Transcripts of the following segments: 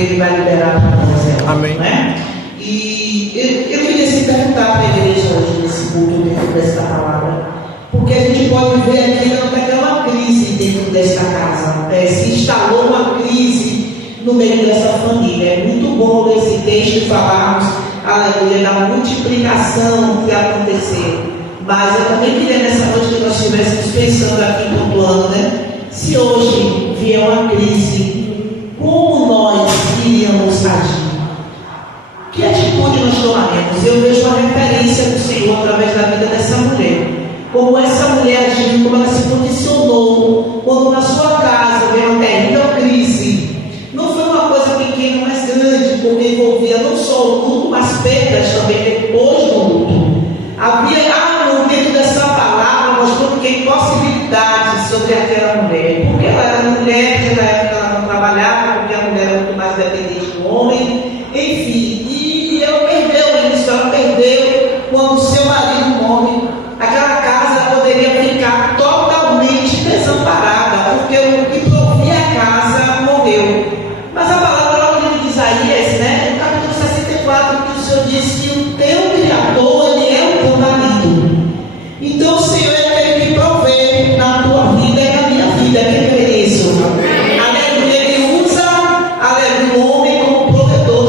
Ele vai liberar para nós. Amém. Né? E eu queria se perguntar para a igreja hoje, nesse culto, dentro dessa palavra, porque a gente pode ver aqui que é uma crise dentro desta casa. Se instalou uma crise no meio dessa família. É muito bom esse texto e falarmos, aleluia, da multiplicação que aconteceu. Mas eu também queria nessa noite que nós estivéssemos pensando aqui, pontuando, né? Se hoje vier uma crise, como nós iríamos agir? Que atitude nós tomaremos? Eu vejo uma referência do Senhor através da vida dessa mulher. Como essa mulher agiu, como ela se posicionou, quando na sua casa veio uma terrível crise. Não foi uma coisa pequena, mas grande, porque envolvia não só o luto, mas perdas também depois do luto. Havia no meio dessa palavra mostrando que tem possibilidades sobre aquela mulher. Porque ela era mulher, porque na época ela não trabalhava, porque a mulher era muito mais dependente do homem. Enfim, e ela perdeu isso, ela perdeu quando seu marido morre. Aquela casa poderia ficar totalmente desamparada, porque o que provia a casa morreu. Mas a palavra lá no livro de Isaías, né, no capítulo 64, que o Senhor disse que o teu Criador, ele é o teu marido. Então o Senhor é aquele que provê na tua vida e na minha vida. Quem crê nisso? Aleluia. Ele usa, aleluia, o homem como provedor.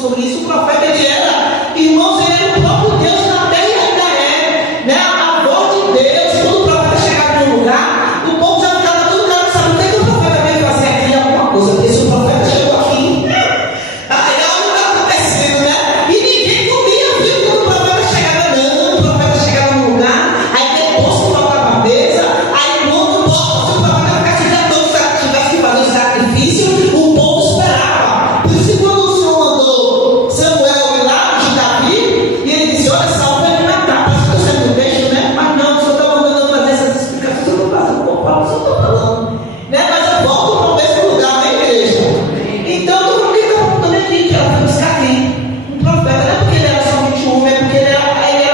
sobre isso. O profeta, ele era, irmãos, ele era o próprio Deus na terra e ainda é, né? A voz de Deus. Quando o profeta chegava num lugar, o povo já ficava todo mundo sabe o que o profeta veio fazer aqui, alguma coisa, porque se o profeta chegou aqui, aí algo está acontecendo, né? E ninguém comia, viu? Quando o profeta chegava, não, o profeta chegava num lugar, aí depois que faltava a mesa, aí quando o profeta ficasse já todo, tivesse que fazer o sacrifício, o povo esperava. Por isso que quando o Senhor mandou Samuel ir lá de Davi, e ele disse, olha, Saul vai me matar, parece que eu sempre deixo, né? Mas não, o Senhor está mandando eu fazer essas explicações, eu não faço o povo, o Senhor está falando, né? Mas eu volto para o mesmo lugar, na igreja. Então, por que eu estou apontando aqui, que ela foi buscar aqui? Um profeta, não é porque ele era somente um homem, é porque ele era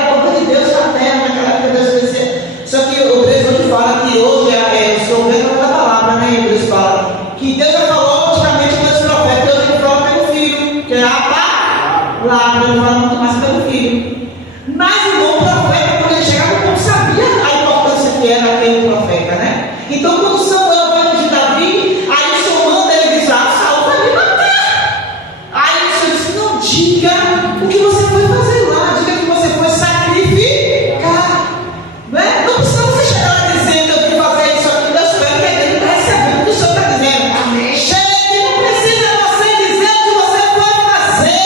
a boca de Deus na terra, naquela época Deus dizia. Só que o Hebreus hoje fala que hoje o Senhor mesmo da palavra, né? Hebreus fala que Deus já falou antigamente pelos profetas, hoje ele fala pelo filho, que é a palavra, ele fala muito mais pelo filho. Mas o bom profeta, quando ele chegava, o povo sabia a importância que era aquele profeta, né? Então, quando Samuel vai de Davi, aí o Senhor manda, ele diz, Saul vai me matar. Aí o Senhor disse, não diga o que você foi fazer lá, diga que você foi sacrificar. Não é? Não precisa você chegar lá dizendo, eu vim fazer isso aqui, Deus espero que ele está recebendo o que o Senhor está dizendo. Chegue, não precisa você dizer o que você foi fazer.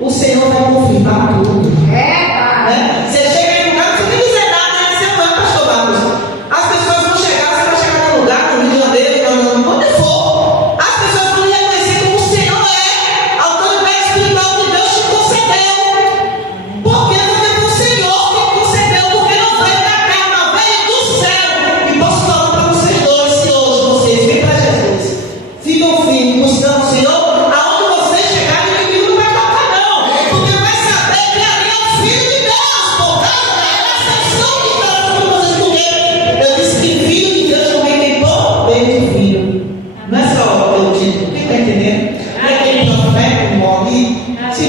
O Senhor vai confirmar tudo. Né? Você chega em um lugar, não precisa nem dizer nada, né? Você não é pastor Marcos. As pessoas vão chegar, você vai chegar num lugar, no Rio de Janeiro, onde for. As pessoas vão lhe reconhecer como o Senhor é, a autoridade espiritual que Deus te concedeu. Porque não é o Senhor que concedeu, porque não veio da terra, veio do céu. E posso falar para vocês dois, se hoje vocês vêm para Jesus, ficam firmes, buscando o Senhor, aonde vocês chegarem, o inimigo não vai tocar, não. Porque vai saber que ali é o Filho de Deus, por causa da recepção que está sobre vocês. Porque eu disse que Filho de Deus também tem poder de filho. Não é só eu digo, quem está entendendo? Não é aquele profeta que morre. Se